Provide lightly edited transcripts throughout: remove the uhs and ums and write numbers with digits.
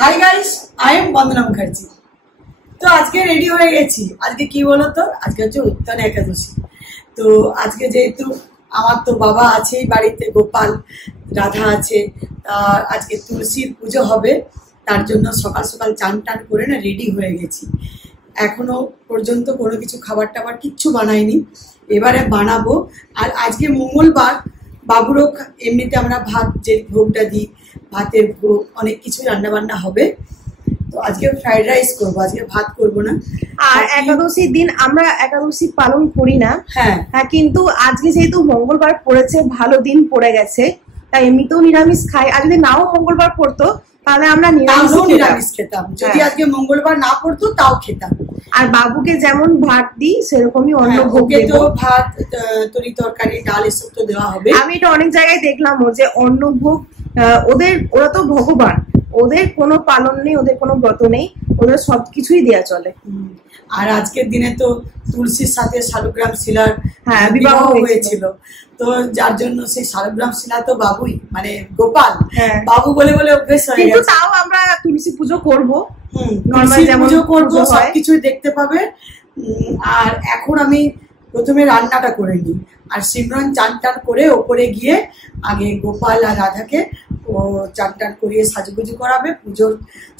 Hi guys, I am বন্দনা মুখার্জি। তো আজকে ready হয়ে গেছি। আজকে কি বলতো, আজকে হচ্ছে উত্তর একাদশী। তো আজকে যেহেতু আমার তো বাবা আছেই বাড়িতে, গোপাল রাধা আছে, আজকে তুলসীর পুজো হবে, তার জন্য সকাল সকাল চান টান করে না রেডি হয়ে গেছি। এখনো পর্যন্ত কোনো কিছু খাবার টাবার কিচ্ছু বানাইনি, এবারে বানাবো। আর আজকে মঙ্গলবার, বাবুরও এমনিতে আমরা ভাত যে ভোগটা দিই, ভাতের ভোগ, অনেক কিছু রান্না বান্না হবে। তো আজকে ফ্রাইড রাইস করবো, আজকে ভাত করবো না। আর একাদশীর দিন আমরা একাদশী পালন করি না। হ্যাঁ, কিন্তু আজকে যেহেতু মঙ্গলবার পড়েছে, ভালো দিন পড়ে গেছে, তাই এমনিতেও নিরামিষ খাই। আর যদি নাও মঙ্গলবার পড়তো তাহলে আমরা নিরামিষ খেতাম। যদি আজকে মঙ্গলবার না পড়তো তাও খেতাম। আর বাবুকে যেমন ভাত দিই সেরকমই অন্য ভোগে তো ভাত, তরি তরকারি, ডাল এসব তো দেওয়া হবে। আমি এটা অনেক জায়গায় দেখলাম যে অন্ন ভোগ, ওরা তো ভগবান, ওদের কোনো পালন নেই, ওদের কোনো ব্রত নেই, ওদের সবকিছুই দেয়া চলে। আর আজকের দিনে তো তুলসীর সাথে শালগ্রাম শিলার বিবাহ হয়েছিল, তো যার জন্য সেই শালগ্রাম শিলা তো বাবুই, মানে গোপাল বাবু বলে বলে অভ্যেস হয়ে গেছে। কিন্তু তাও আমরা তুলসী পুজো করবো, পুজো করবো, সবকিছুই দেখতে পাবে। আর এখন আমি প্রথমে রান্নাটা করে নিই, আর সিমরন চান টান করে ওপরে গিয়ে আগে গোপাল আর রাধাকে ও চান টান করিয়ে সাজুগুজু করাবে, পুজোর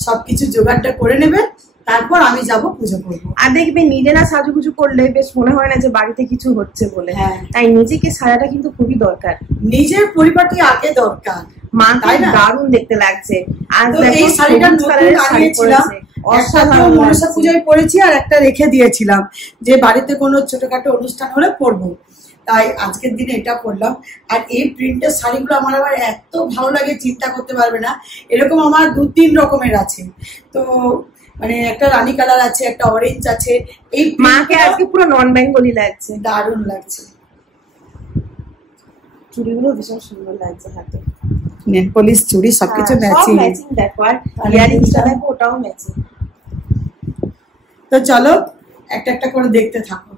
সবকিছু জোগাড়টা করে নেবে, তারপর আমি যাব পুজো করবো। আর দেখবে নিজেরা সাজুগুজু করলে বেশ মনে হয় না যে বাড়িতে কিছু হচ্ছে বলে। তাই নিজেকে সাজাটা কিন্তু খুবই দরকার, নিজের পরিপাটি আগে দরকার। মাকে দারুণ দেখতে লাগছে। আর এই শাড়িটা নতুন আনিয়েছিলাম, মনসা পূজায় পরেছি, আর একটা রেখে দিয়েছিলাম যে বাড়িতে কোনো ছোটখাটো অনুষ্ঠান হলে পরবো, তাই আজকের দিনে এটা পরলাম। আর এই প্রিন্টের শাড়িগুলো আমার আবার এত ভালো লাগে, চিন্তা করতে পারবে না। এরকম আমার 2-3 রকমের আছে। তো মানে একটা রানী কালার আছে, একটা অরেঞ্জ আছে। এই মাকে আজকে পুরো নন বেঙ্গলি লাগছে, দারুণ লাগছে। চুড়িগুলো ভীষণ সুন্দর লাগছে, হাতে নেল পলিশ, চুড়ি সবকিছু ম্যাচিং। দেখো, আর ইয়ারিংসটা দেখো, ওটাও ম্যাচিং। তো চলো একটা একটা করে দেখতে থাকো।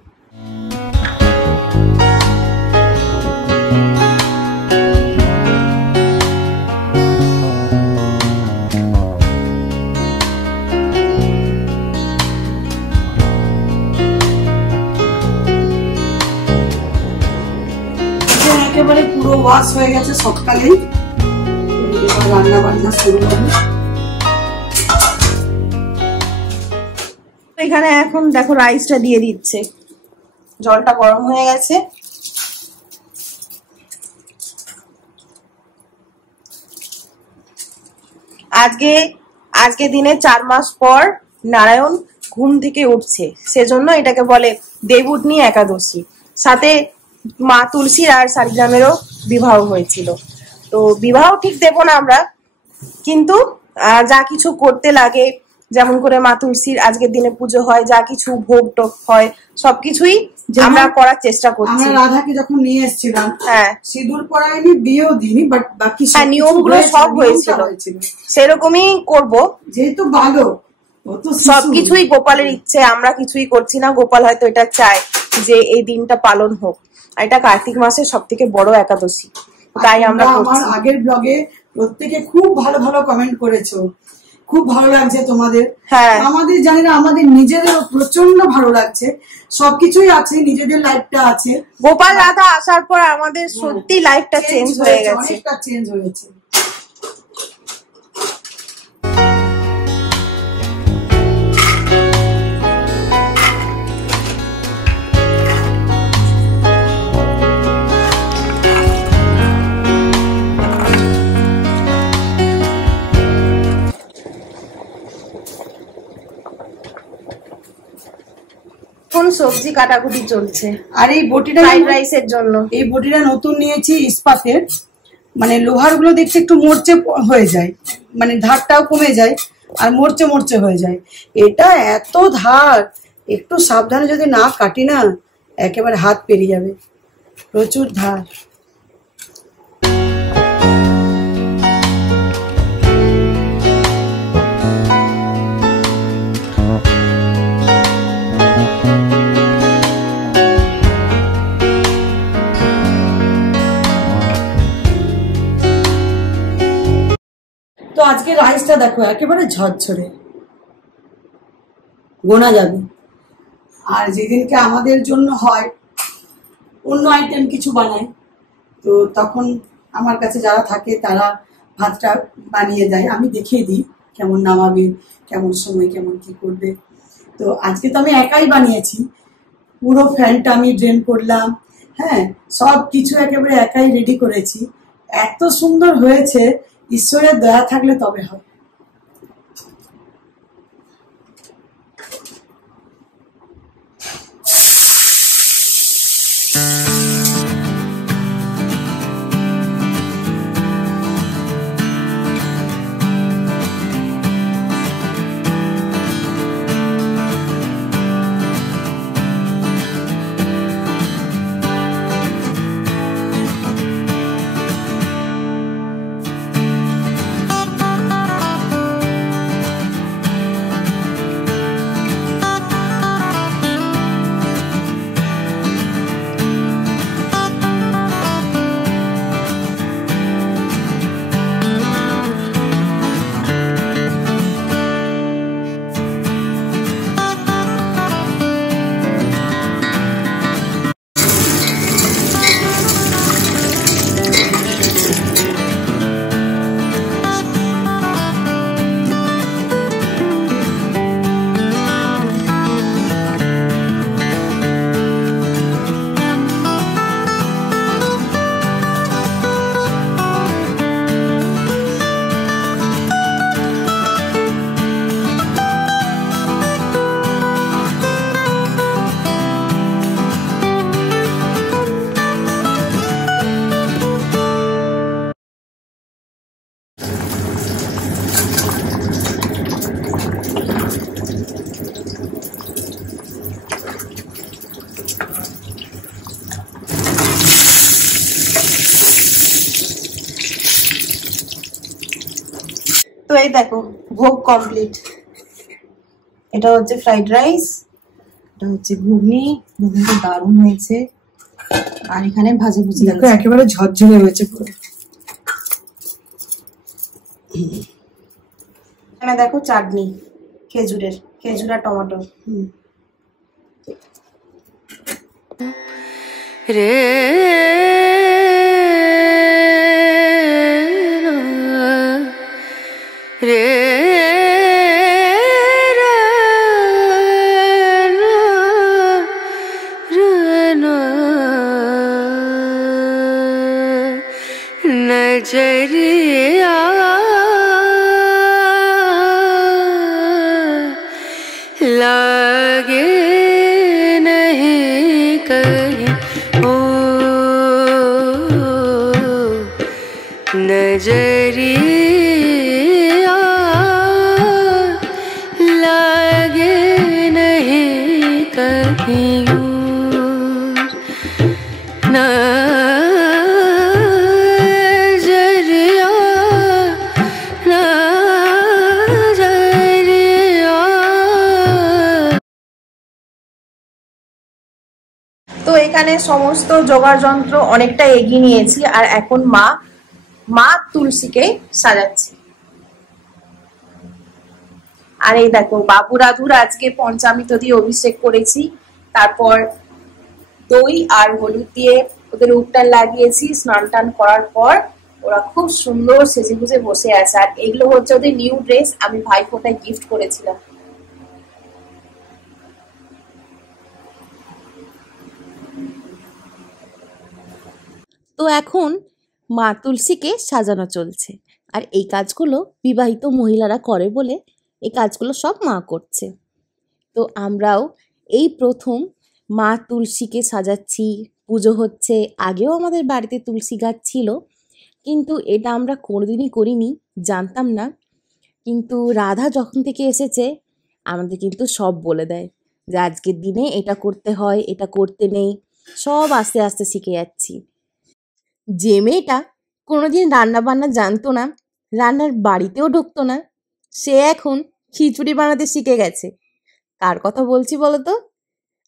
একেবারে পুরো ওয়াশ হয়ে গেছে সকালেই, রান্না বান্না শুরু হবে। এখানে এখন দেখো রাইসটা দিয়ে দিচ্ছে, জলটা গরম হয়ে গেছে। আজকে দিনে 4 মাস পর নারায়ণ ঘুম থেকে উঠছে, সেজন্য এটাকে বলে দেবউঠনী একাদশী। সাথে মা তুলসীর আর শালগ্রামেরও বিবাহ হয়েছিল। তো বিবাহ ঠিক দেবো না আমরা, কিন্তু যা কিছু করতে লাগে, যেমন করে মা তুলসীর আজকের দিনে পুজো হয়, যা কিছু ভোগ টোগ হয়, সবকিছুই আমরা করার চেষ্টা করছি। আমরা রাধাকে যখন নিয়ে এসেছিলাম, সিঁদুর পরাইনি, বিয়েও দিইনি, বাট বাকি নিয়মগুলো সব হয়েছিল, সেরকমই করব। যেহেতু ভালো, সবকিছুই গোপালের ইচ্ছে, আমরা কিছুই করছি না। গোপাল হয়তো এটা চায় যে এই দিনটা পালন হোক। এটা কার্তিক মাসের সবথেকে বড় একাদশী, তাই আমরা আমার আগের ব্লগে প্রত্যেকে খুব ভালো ভালো কমেন্ট করেছো, খুব ভালো লাগছে তোমাদের। আমাদের জানি না, আমাদের নিজেদের প্রচন্ড ভালো লাগছে। সবকিছুই আছে, নিজেদের লাইফটা আছে। গোপাল রাধা আসার পর আমাদের সত্যি লাইফটা চেঞ্জ হয়ে গেছে, অনেকটা চেঞ্জ হয়েছে। সবজি কাটাকুটি চলছে। আর এই বটিটা ফ্রাইড রাইসের জন্য, এই বটিটা নতুন নিয়েছি, ইস্পাতের। মানে লোহার গুলো দেখছি একটু মোর্চে হয়ে যায়, মানে ধারটাও কমে যায় আর মোর্চে মোর্চে হয়ে যায়। এটা এত ধার, একটু সাবধানে যদি না কাটি না, একেবারে হাত পেরিয়ে যাবে, প্রচুর ধার। তো আজকে রাইসটা দেখো একেবারে ঝরঝরে, গোনা যাবে। আর যেদিনকে আমাদের জন্য হয় অন্য আইটেম কিছু বানাই, তো তখন আমার কাছে যারা থাকে তারা ভাতটা বানিয়ে দেয়, আমি দেখিয়ে দিই কেমন নামাবে, কেমন সময়, কেমন কি করবে। তো আজকে তো আমি একাই বানিয়েছি, পুরো ফ্যানটা আমি ড্রেন করলাম, হ্যাঁ, সব কিছু একেবারে একাই রেডি করেছি। এত সুন্দর হয়েছে, ঈশ্বরের দয়া থাকলে তবে হয়। তো এই দেখো ভোগ কমপ্লিট। এটা হচ্ছে ফ্রাইড রাইস, এটা হচ্ছে ঘুগনি, ঘুগনিটা দারুণ হয়েছে। আর এখানে ভাজা ভুজি দেখো একেবারে ঝরঝরে হয়েছে পুরো। এখানে দেখো চাটনি খেজুরের, খেজুর আর টমেটো। রে রে नजरिया लागे नहीं कहीं ओ नजरिया लागे नहीं कहीं नजरिया नजरिया। তো এখানে সমস্ত জোগাড় যন্ত্র অনেকটা এগিয়ে নিয়েছি, আর এখন মা তুলসীকে সাজাচ্ছে। আর এই দেখো বাবু রাধুর আজকে পঞ্চামৃত দিয়ে অভিষেক করেছি, তারপর দই আর হলুদ দিয়ে ওদের উপটান লাগিয়েছি। স্নান টান করার পর ওরা খুব সুন্দর সেজে গুজে বসে আছে। আর এগুলো হচ্ছে ওদের নিউ ড্রেস, আমি ভাইফোঁটায় গিফট করেছিলাম। তো এখন মা তুলসীকে সাজানো চলছে, আর এই কাজগুলো বিবাহিত মহিলারা করে বলে এই কাজগুলো সব মা করছে। তো আমরাও এই প্রথম মা তুলসীকে সাজাচ্ছি, পুজো হচ্ছে। আগেও আমাদের বাড়িতে তুলসী গাছ ছিল, কিন্তু এটা আমরা কোনোদিনই করিনি, জানতাম না। কিন্তু রাধা যখন থেকে এসেছে আমাদের কিন্তু সব বলে দেয় যে আজকের দিনে এটা করতে হয়, এটা করতে নেই, সব আস্তে আস্তে শিখে যাচ্ছি। যে মেয়েটা কোনোদিন রান্না বান্না জানতো না, রান্নার বাড়িতেও ঢুকতো না, সে এখন খিচুড়ি বানাতে শিখে গেছে। কার কথা বলছি বলো তো?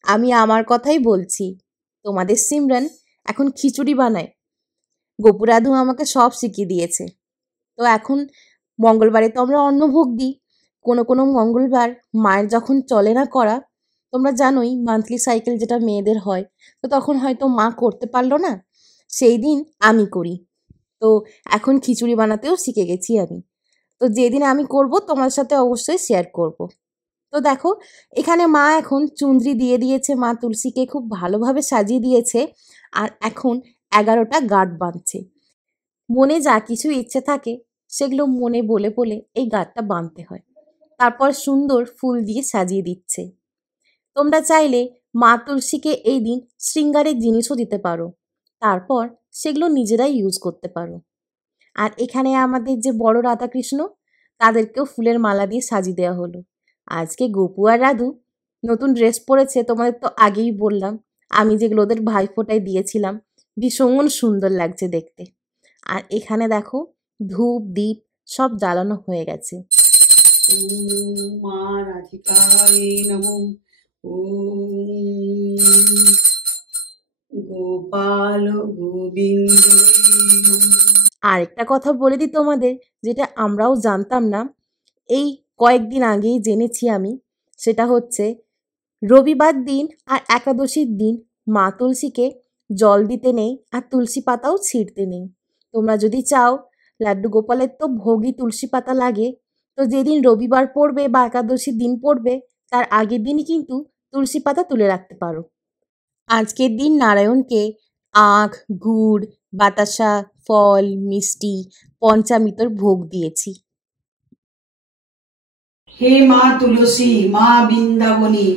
আমি আমার কথাই বলছি। তোমাদের সিমরান এখন খিচুড়ি বানায়। গোপুরাধু আমাকে সব শিখিয়ে দিয়েছে। তো এখন মঙ্গলবারে তো আমরা অন্নভোগ দিই। কোনো কোনো মঙ্গলবার মায়ের যখন চলে না করা, তোমরা জানোই মান্থলি সাইকেল যেটা মেয়েদের হয়, তো তখন হয়তো মা করতে পারলো না, সেই দিন আমি করি। তো এখন খিচুড়ি বানাতেও শিখে গেছি আমি। তো যেদিন আমি করব তোমার সাথে অবশ্যই শেয়ার করব। তো দেখো এখানে মা এখন চুনরি দিয়ে দিয়েছে, মা তুলসীকে খুব ভালোভাবে সাজিয়ে দিয়েছে। আর এখন 11টা গাঁট বাঁধছে। মনে যা কিছু ইচ্ছে থাকে সেগুলো মনে বলে বলে এই গাঁটটা বাঁধতে হয়। তারপর সুন্দর ফুল দিয়ে সাজিয়ে দিচ্ছে। তোমরা চাইলে মা তুলসীকে এই দিন শৃঙ্গারের জিনিসও দিতে পারো, তারপর সেগুলো নিজেরাই ইউজ করতে পারো। আর এখানে আমাদের যে বড় রাধাকৃষ্ণ, তাদেরকেও ফুলের মালা দিয়ে সাজিয়ে দেওয়া হলো। আজকে গোপু আর রাধু নতুন ড্রেস পরেছে, তোমাদের তো আগেই বললাম। আমি যেগুলো ওদের ভাইফোঁটায় দিয়েছিলাম, ভীষণ সুন্দর লাগছে দেখতে। আর এখানে দেখো ধূপ দীপ সব জ্বালানো হয়ে গেছে। ওম মা রাধিকায় নমঃ। ওম গোপাল গোবিন্দ। আরেকটা কথা বলে দিই তোমাদের, যেটা আমরাও জানতাম না, এই কয়েকদিন আগেই জেনেছি আমি। সেটা হচ্ছে রবিবার দিন আর একাদশীর দিন মা তুলসীকে জল দিতে নেই, আর তুলসী পাতাও ছিঁড়তে নেই। তোমরা যদি চাও, লাড্ডু গোপালের তো ভোগই তুলসী পাতা লাগে, তো যেদিন রবিবার পড়বে বা একাদশীর দিন পড়বে তার আগের দিনই কিন্তু তুলসী পাতা তুলে রাখতে পারো। আজকের দিন নারায়ণকে আখ, গুড়, বাতাসা, ফল, মিষ্টি, পঞ্চামৃতর ভোগ দিয়েছি। হে মা তুলসী, মা বৃন্দাবনী,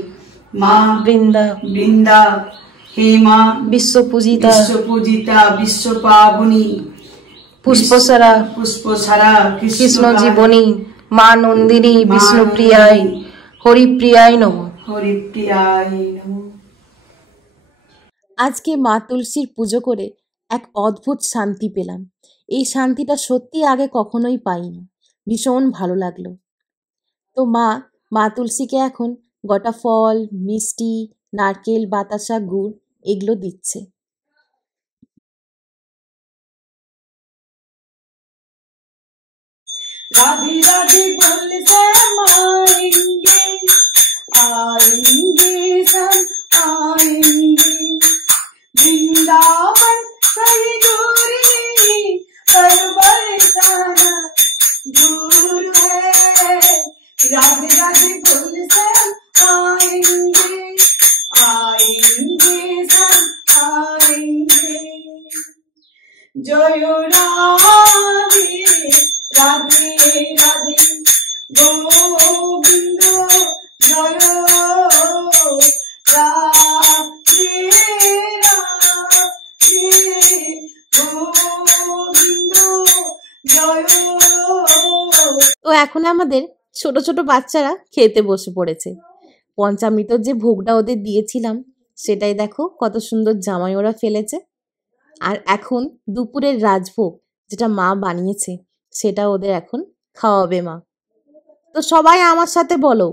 মা বৃন্দা হে মা বিশ্বপূজিতা বিশ্বপূজিতা, বিশ্বপাবনী, পুষ্পসারা পুষ্পসারা, কৃষ্ণ জীবনী, মা নন্দিনী, বিষ্ণুপ্রিয়ায় হরিপ্রিয়ায় নমঃ। হরিপ্রিয়ায় নমঃ। আজকে মা তুলসীর পুজো করে এক অদ্ভুত শান্তি পেলাম। এই শান্তিটা সত্যি আগে কখনোই পাইনি, ভীষণ ভালো লাগলো। তো মা তুলসীকে এখন গোটা ফল, মিষ্টি, নারকেল, বাতাসা, গুড় এগুলো দিচ্ছে। राधे राधे बोल से आएंगे, आएंगे सब आएंगे, वृंदावन कहीं दूर नहीं, पर बरसाना दूर है। राधे राधे बोल से आएंगे, आएंगे सब आएंगे। जय राधे राधे राधे गोविंद, जय राधे राधे गोविंद, जय। তো এখন আমাদের ছোট ছোট বাচ্চারা খেতে বসে পড়েছে। পঞ্চামৃতর যে ভোগটা ওদের দিয়েছিলাম সেটাই দেখো কত সুন্দর জামাই ওরা ফেলেছে। আর এখন দুপুরের রাজভোগ যেটা মা বানিয়েছে সেটা ওদের এখন খাওয়াবে মা। তো সবাই আমার সাথে বলো,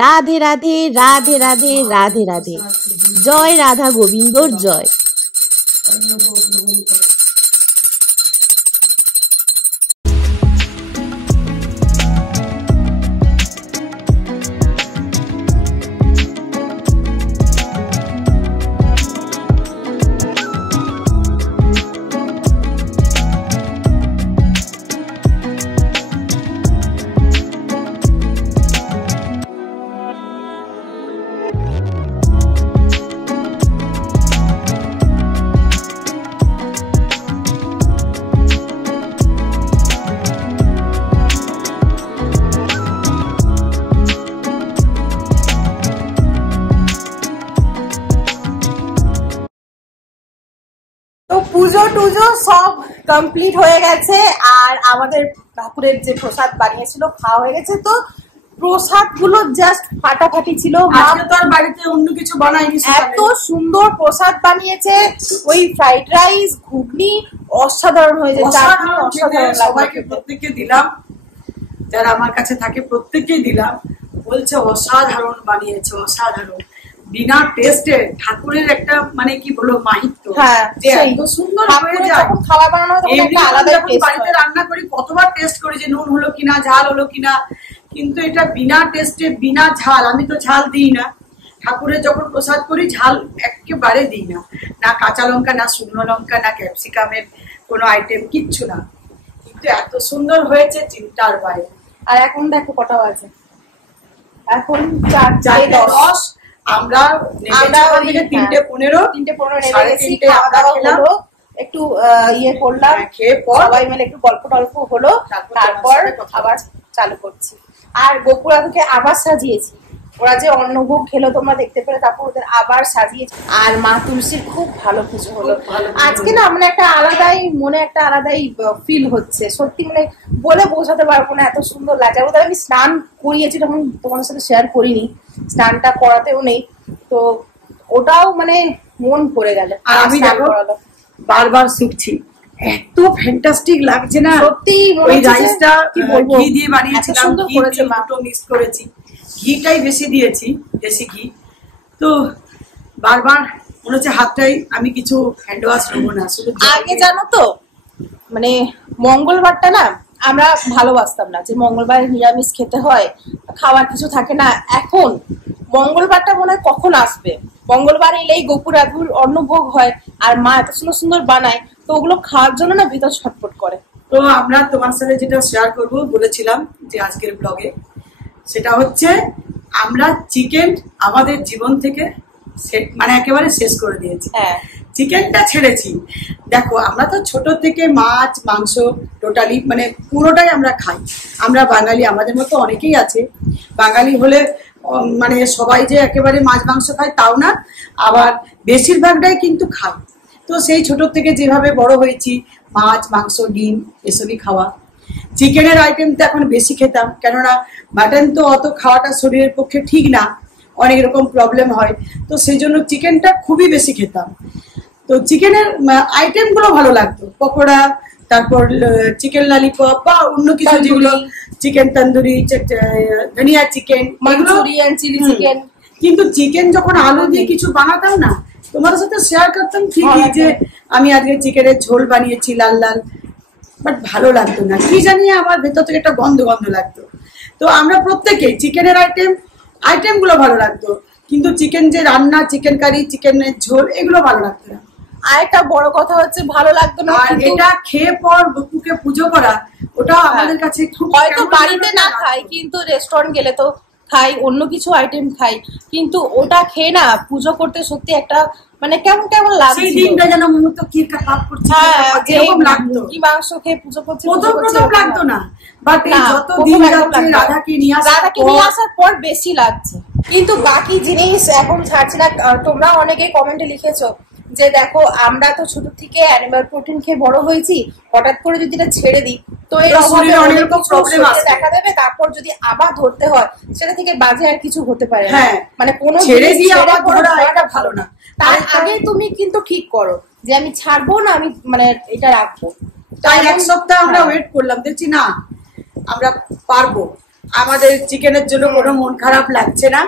রাধে রাধে রাধে রাধে রাধে রাধে, জয় রাধা গোবিন্দর জয়। তো পুজো টুজো সব কমপ্লিট হয়ে গেছে, আর আমাদের ঠাকুরের যে প্রসাদ বানিয়েছিল খাওয়া হয়ে গেছে। তো প্রসাদ গুলো জাস্ট ফাটাফাটি ছিল। আজকে তো আর বাড়িতে অন্য কিছু বানাইনি, এত সুন্দর প্রসাদ বানিয়েছে, ওই ফ্রাইড রাইস, ঘুগনি অসাধারণ হয়েছে, চাটনি অসাধারণ। সবাইকে প্রত্যেককে দিলাম, যারা আমার কাছে থাকে প্রত্যেককেই দিলাম, বলছে অসাধারণ বানিয়েছে, অসাধারণ। বিনা টেস্টে ঠাকুরের একটা মানে কি বলবো মাহিত্য, হ্যাঁ, যে সেই। এত সুন্দর ঠাকুরের হয়ে যায়। যখন খাবার বানানো হয় তখন এমনি একটা আমরা আলাদাই যখন taste বাড়িতে হয়। রান্না করি কতবার টেস্ট করি যে নুন হলো কিনা, ঝাল হলো কিনা, কিন্তু এটা বিনা টেস্টে বিনা ঝাল, আমি তো ঝাল দিই না ঠাকুরের যখন প্রসাদ করি, ঝাল একেবারে দিই না, না কাঁচা লঙ্কা, না শুকনো লঙ্কা, না ক্যাপসিকামের কোনো আইটেম, কিচ্ছু না, কিন্তু এত সুন্দর হয়েছে চিন্তার বাইরে। আর এখন দেখো কটা বাজে, এখন 4:10। 4:10, আমরা আমরা ওই 3:15 3:15 নেমে সাড়ে গেছি, তিনটে খাওয়া আমরা দাওয়া খেলাম। হলো, একটু ইয়ে করলাম, হ্যাঁ, খেয়ে পর সবাই মিলে একটু গল্প টল্প হলো, তারপর তারপর তোমার সাথে কথা আবার চালু করছি। আর গোপুরাকে আবার সাজিয়েছি, ওরা যে অন্নভোগ খেলো তোমরা দেখতে পেলে, তারপর ওদের আবার সাজিয়েছি। আর মা তুলসীর খুব ভালো পুজো হলো খুব ভালো পুজো আজকে না, মানে একটা আলাদাই মনে, একটা আলাদাই ফিল হচ্ছে সত্যি, মানে বলে বোঝাতে পারবো না, এত সুন্দর লাগছে। ওদের আমি স্নান করিয়েছি, তখন তোমার সাথে শেয়ার করিনি, স্নানটা করাতেও নেই, তো ওটাও মানে মন ভরে গেল। আর আমি স্নান দেখো করালো, বারবার শিখছি, এত ফ্যান্টাস্টিক লাগছে না সত্যি মনে ওই হচ্ছে যে রাইসটা কি বলবো, ঘি দিয়ে এত বানিয়েছিলাম, সুন্দর ঘি করেছে মা। দুটো মিক্স করেছি, ঘিটাই বেশি দিয়েছি, দেশি ঘি। তো বারবার মনে হচ্ছে হাতটাই, আমি কিছু হ্যান্ড ওয়াশ নেবো না, শুধু জল আগে দিয়ে- জানো তো, মানে মঙ্গলবারটা না আমরা ভালোবাসতাম না, যে মঙ্গলবার নিরামিষ খেতে হয়, খাওয়ার কিছু থাকে না। এখন মঙ্গলবারটা মনে হয় কখন আসবে, মঙ্গলবার এলেই গোপুর আধুর অন্নভোগ হয়, আর মা এত সুন্দর সুন্দর বানায়, তো ওগুলো খাওয়ার জন্য না ভিতর ছটফট করে। তো আমরা তোমার সাথে যেটা শেয়ার করব বলেছিলাম যে আজকের ব্লগে, সেটা হচ্ছে আমরা চিকেন আমাদের জীবন থেকে মানে একেবারে শেষ করে দিয়েছি, হ্যাঁ, চিকেনটা ছেড়েছি। দেখো আমরা তো ছোট থেকে মাছ মাংস টোটালি মানে পুরোটাই আমরা খাই, আমরা বাঙালি, আমাদের মতো অনেকেই আছে বাঙালি হলে মানে সবাই যে একেবারে মাছ মাংস খায় তাও না, আবার বেশিরভাগটাই কিন্তু খাই। তো সেই ছোট থেকে যেভাবে বড় হয়েছি, মাছ মাংস ডিম এসবই খাওয়া, চিকেনের আইটেম তো এখন বেশি খেতাম, কেননা মাটন তো অত খাওয়াটা শরীরের পক্ষে ঠিক না, অনেক রকম প্রবলেম হয়, তো সেই জন্য চিকেনটা খুবই বেশি খেতাম। তো চিকেনের আইটেম গুলো ভালো লাগতো, পকোড়া, তারপর চিকেন ললিপপ বা অন্য কিছু যেগুলো, চিকেন তন্দুরি, ধনিয়া চিকেন, মাঞ্চুরিয়ান, চিলি চিকেন। কিন্তু চিকেন যখন আলু দিয়ে কিছু বানাতাম না, তোমাদের সাথে শেয়ার করতাম ঠিকই যে আমি আজকে চিকেনের ঝোল বানিয়েছি লাল লাল, বাট ভালো লাগতো না, কি জানি আমার ভেতর থেকে একটা গন্ধ গন্ধ লাগতো। তো আমরা প্রত্যেকে চিকেনের আইটেম গুলো ভালো লাগতো, কিন্তু চিকেন যে রান্না, চিকেন কারি, চিকেনের ঝোল, এগুলো ভালো লাগতো না। আর একটা বড় কথা হচ্ছে ভালো লাগতো না, আর এটা খেয়ে পর গপুকে পুজো করা, ওটা আমাদের কাছে খুব, হয়তো কেমন বাড়িতে না লাগতো। খাই, কিন্তু রেস্টুরেন্ট গেলে তো খাই, অন্য কিছু আইটেম খাই, কিন্তু ওটা খেয়ে না পুজো করতে সত্যি একটা মানে কেমন কেমন সেই লাগছিল। দিনটা যেন মুহূর্ত কি একটা পাপ করছে, হ্যাঁ, যে এরকম লাগতো। কি মাংস খেয়ে পুজো করছে, প্রথম লাগতো না, বাট না, যত প্রথম দিন একদম যাচ্ছে লাগতো না। রাধাকে নিয়ে রাধাকে নিয়ে আসার পর বেশি লাগছে। কিন্তু বাকি জিনিস এখন ছাড়ছি না। তোমরা অনেকে কমেন্টে লিখেছো যে দেখো আমরা তো ছোট থেকে অ্যানিমাল প্রোটিন খেয়ে বড় হয়েছি, হঠাৎ করে যদি এটা ছেড়ে দিই তো এর তো অভাবে শরীরে অনেক অনেক রকম কিছু problem শরীরে আসবে। দেখা দেবে, তারপর যদি আবার ধরতে হয় সেটা থেকে বাজে আর কিছু হতে পারে না। হ্যাঁ, মানে কোনো ছেড়ে জিনিস দিয়ে ছেড়ে আবার পরে ধরা ধরাটা এটা ভালো না। তার আরেকটা- আগে তুমি কিন্তু ঠিক করো যে আমি ছাড়বো না, আমি মানে এটা রাখবো। তাই এক সপ্তাহ আমরা হ্যাঁ। ওয়েট করলাম, দেখছি না আমরা পারবো, আমাদের চিকেনের জন্য কোনো মন খারাপ লাগছে না।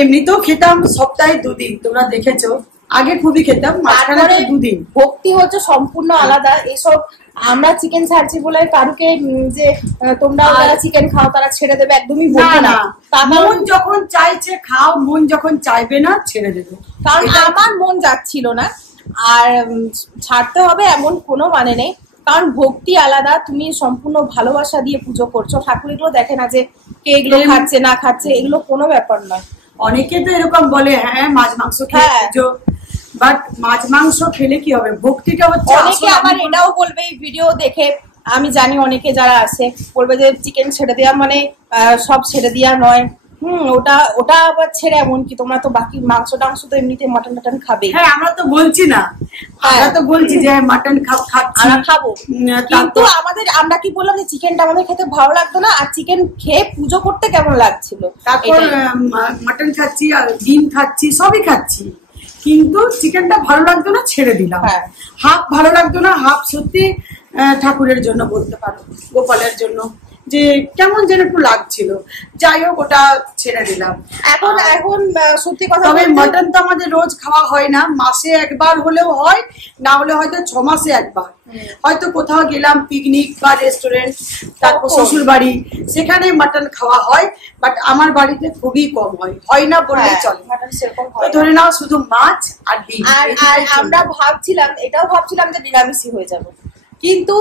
এমনিতেও খেতাম সপ্তাহে 2 দিন, তোমরা দেখেছো, আগে খুবই খেতাম, মাঝখানে তারপরে 2 দিন। ভক্তি হচ্ছে সম্পূর্ণ আলাদা। এসব আমরা চিকেন ছাড়ছি বলে কারুকে যে তোমরা যারা চিকেন খাও তারা ছেড়ে দেবে, একদমই না বলবো না, না। তার মন কারণ যখন চাইছে খাও, মন যখন চাইবে না ছেড়ে দেবে। কারণ আমার মন যাচ্ছিল না, আর ছাড়তে হবে এমন কোনো মানে নেই, কারণ ভক্তি আলাদা। তুমি সম্পূর্ণ ভালোবাসা দিয়ে পুজো করছো, ঠাকুর এগুলো দেখে না যে কে এগুলো খাচ্ছে না খাচ্ছে, এগুলো কোনো ব্যাপার নয়। অনেকে তো এরকম বলে হ্যাঁ মাছ মাংস খেয়ে হ্যাঁ। পুজো, বাট মাছ মাংস খেলে কি হবে, ভক্তিটা হচ্ছে অনেকে আসল। আবার এটাও বলবে এই ভিডিও দেখে, আমি জানি অনেকে যারা আছে বলবে যে চিকেন ছেড়ে দেওয়া মানে সব ছেড়ে দেওয়া নয়। ওটা আবার ছেড়ে এমন কি তোমরা তো বাকি মাংস টাংস তো এমনিতে মাটন টাটন খাবে। হ্যাঁ, আমরা তো বলছি না, আমরা তো বলছি যে মাটন খাচ্ছি, আমরা খাবো, কিন্তু তারপর আমরা কি বললাম যে চিকেনটা আমাদের খেতে ভালো লাগতো না, আর চিকেন খেয়ে পুজো করতে কেমন লাগছিল। তারপর মাটন খাচ্ছি আর ডিম খাচ্ছি, সবই খাচ্ছি, কিন্তু চিকেনটা ভালো লাগতো না, ছেড়ে দিলাম। হ্যাঁ। হাফ ভালো লাগতো না, হাফ সত্যি ঠাকুরের জন্য বলতে পারো, গোপালের জন্য, যে কেমন যেন একটু লাগছিল। যাই হোক, ওটা ছেড়ে দিলাম। এখন সত্যি কথা তবে মটন তো আমাদের রোজ খাওয়া হয় না, মাসে একবার হলেও হয়, না হলে হয়তো 6 মাসে একবার। হয়তো কোথাও গেলাম পিকনিক বা রেস্টুরেন্ট, তারপর শ্বশুর বাড়ি, সেখানে মটন খাওয়া হয়। বাট আমার বাড়িতে খুবই কম হয় না বললেই চলে। তো ধরে নাও শুধু মাছ আর ডিম। আর আমরা এটাও ভাবছিলাম যে নিরামিষই হয়ে যাবো, কিন্তু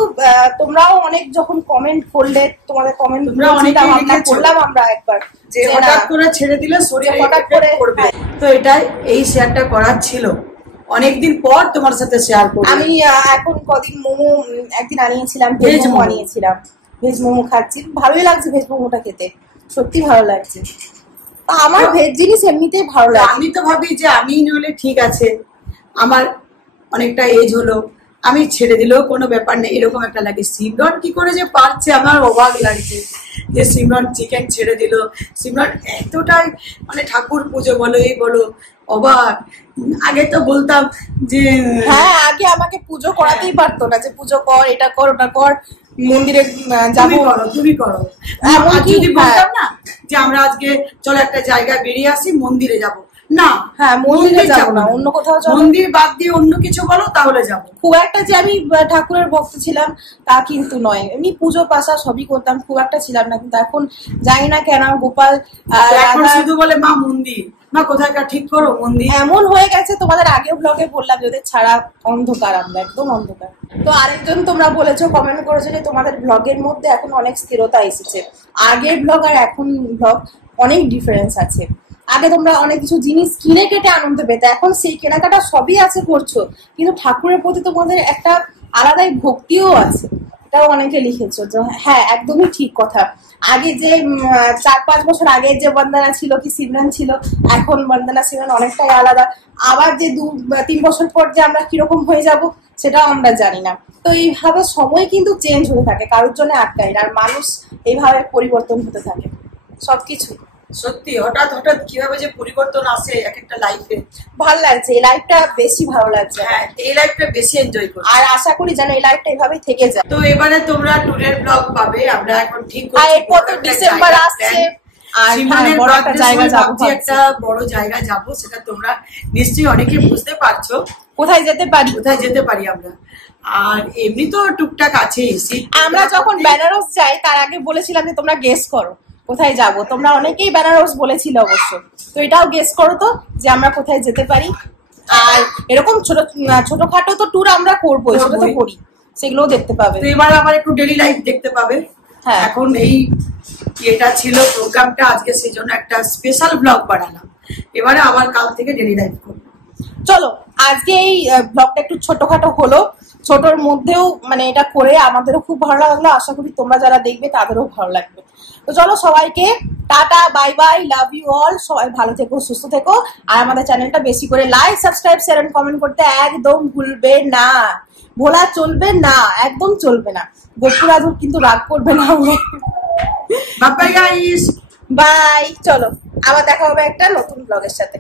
তোমরাও অনেক যখন কমেন্ট করলে, তোমাদের কমেন্ট করলাম আমরা একবার যে হঠাৎ করে ছেড়ে দিলে শরীর হঠাৎ করে করবে। তো এটাই এই শেয়ারটা করার ছিল, অনেকদিন পর তোমার সাথে শেয়ার করব। আমি এখন কদিন মোমো একদিন আনিয়েছিলাম, ভেজ মোমো আনিয়েছিলাম, ভেজ মোমো খাচ্ছি, ভালোই লাগছে ভেজ মোমোটা খেতে, সত্যি ভালো লাগছে। আমার ভেজ জিনিস এমনিতেই ভালো লাগে। আমি তো ভাবি যে আমি নইলে ঠিক আছে, আমার অনেকটা এজ হলো, আমি ছেড়ে দিলেও কোনো ব্যাপার নেই, এরকম একটা লাগে। সিমরন কি করে যে পারছে, আমার অবাক লাগছে যে সিমরন চিকেন ছেড়ে দিল। সিমরন এতটাই মানে ঠাকুর পুজো বলো, এই বলো, অবাক। আগে তো বলতাম যে হ্যাঁ, আগে আমাকে পুজো করাতেই পারতো না, যে পুজো কর, এটা কর, ওটা কর, মন্দিরে যাবো, তুমি করো। যদি বলতাম না যে আমরা আজকে চলো একটা জায়গায় বেরিয়ে আসি, মন্দিরে যাব, না, হ্যাঁ মন্দিরে যাবো না, অন্য কোথাও যাবো, মন্দির বাদ দিয়ে অন্য কিছু বলো তাহলে যাবো। খুব একটা যে আমি ঠাকুরের ভক্ত ছিলাম তা কিন্তু নয়, এমনি পুজো পাশা সবই করতাম, খুব একটা ছিলাম না। কিন্তু এখন জানি না কেন গোপাল এখন শুধু বলে মা মন্দির, মা কোথাকার ঠিক করো মন্দির, এমন হয়ে গেছে। তোমাদের আগেও ব্লগে বললাম যে ছাড়া অন্ধকার, আমরা একদম অন্ধকার। তো আরেকজন তোমরা বলেছো, কমেন্ট করেছো যে তোমাদের ব্লগের মধ্যে এখন অনেক স্থিরতা এসেছে। আগের ব্লগ আর এখন ব্লগ অনেক ডিফারেন্স আছে। আগে তোমরা অনেক কিছু জিনিস কিনে কেটে আনন্দ পেতে, এখন সেই কেনাকাটা সবই আছে করছো, কিন্তু ঠাকুরের প্রতি তোমাদের একটা আলাদাই ভক্তিও আছে। এটাও অনেকে লিখেছো, যে হ্যাঁ একদমই ঠিক কথা। আগে যে 4-5 বছর আগে যে বন্দনা ছিল কি সিমরান ছিল, এখন বন্দনা সিমরান অনেকটাই আলাদা। আবার যে 2-3 বছর পর যে আমরা কিরকম হয়ে যাব সেটাও আমরা জানি না। তো এইভাবে সময় কিন্তু চেঞ্জ হতে থাকে, কারোর জন্য আটকায় না, আর মানুষ এইভাবে পরিবর্তন হতে থাকে সবকিছু। সত্যি হঠাৎ হঠাৎ কিভাবে যে পরিবর্তন আসে এক একটা লাইফে, ভালো লাগছে। এই লাইফটা বেশি ভালো লাগছে, হ্যাঁ এই লাইফটা বেশি এনজয় করি, আর আশা করি যেন এই লাইফটা এভাবেই থেকে যায়। তো এবারে তোমরা ট্যুরের ব্লগ পাবে, আমরা এখন ঠিক করছি। এরপর তো ডিসেম্বর আসছে, আর বড় একটা জায়গা যাব, একটা বড় জায়গা যাব, সেটা তোমরা নিশ্চয়ই অনেকে বুঝতে পারছো কোথায় যেতে পারি আমরা। আর এমনি তো টুকটাক আছে। আমরা যখন বেনারস যাই তার আগে বলেছিলাম যে তোমরা গেস করো কোথায় যাব, তোমরা অনেকেই বেনারস বলেছিল অবশ্য। তো এটাও গেস করো তো যে আমরা কোথায় যেতে পারি। আর এরকম ছোটখাটো তো ট্যুর আমরা করবো, সেটা তো করি, সেগুলোও দেখতে পাবে। তো এবার আবার একটু ডেইলি লাইফ দেখতে পাবে। হ্যাঁ, এখন এই এটা ছিল প্রোগ্রামটা, আজকে সেই জন্য একটা স্পেশাল ব্লগ বানালাম। এবারে আবার কাল থেকে ডেইলি লাইফ করবো। চলো আজকে এই ব্লগটা একটু ছোটখাটো হলো, ছোটর মধ্যেও মানে এটা করে আমাদেরও খুব ভালো লাগলো, আশা করি তোমরা যারা দেখবে তাদেরও ভালো লাগবে। তো চলো সবাইকে টাটা, bye bye, love you all. সবাই ভালো থেকো, সুস্থ থেকো, আর আমাদের চ্যানেলটা বেশি করে like, subscribe, share and comment করতে একদম ভুলবে না। ভোলা চলবে না, একদম চলবে না। গোপুরাধুর কিন্তু রাগ করবে না। Bye guys, bye. চলো আবার দেখা হবে একটা নতুন ব্লগের সাথে।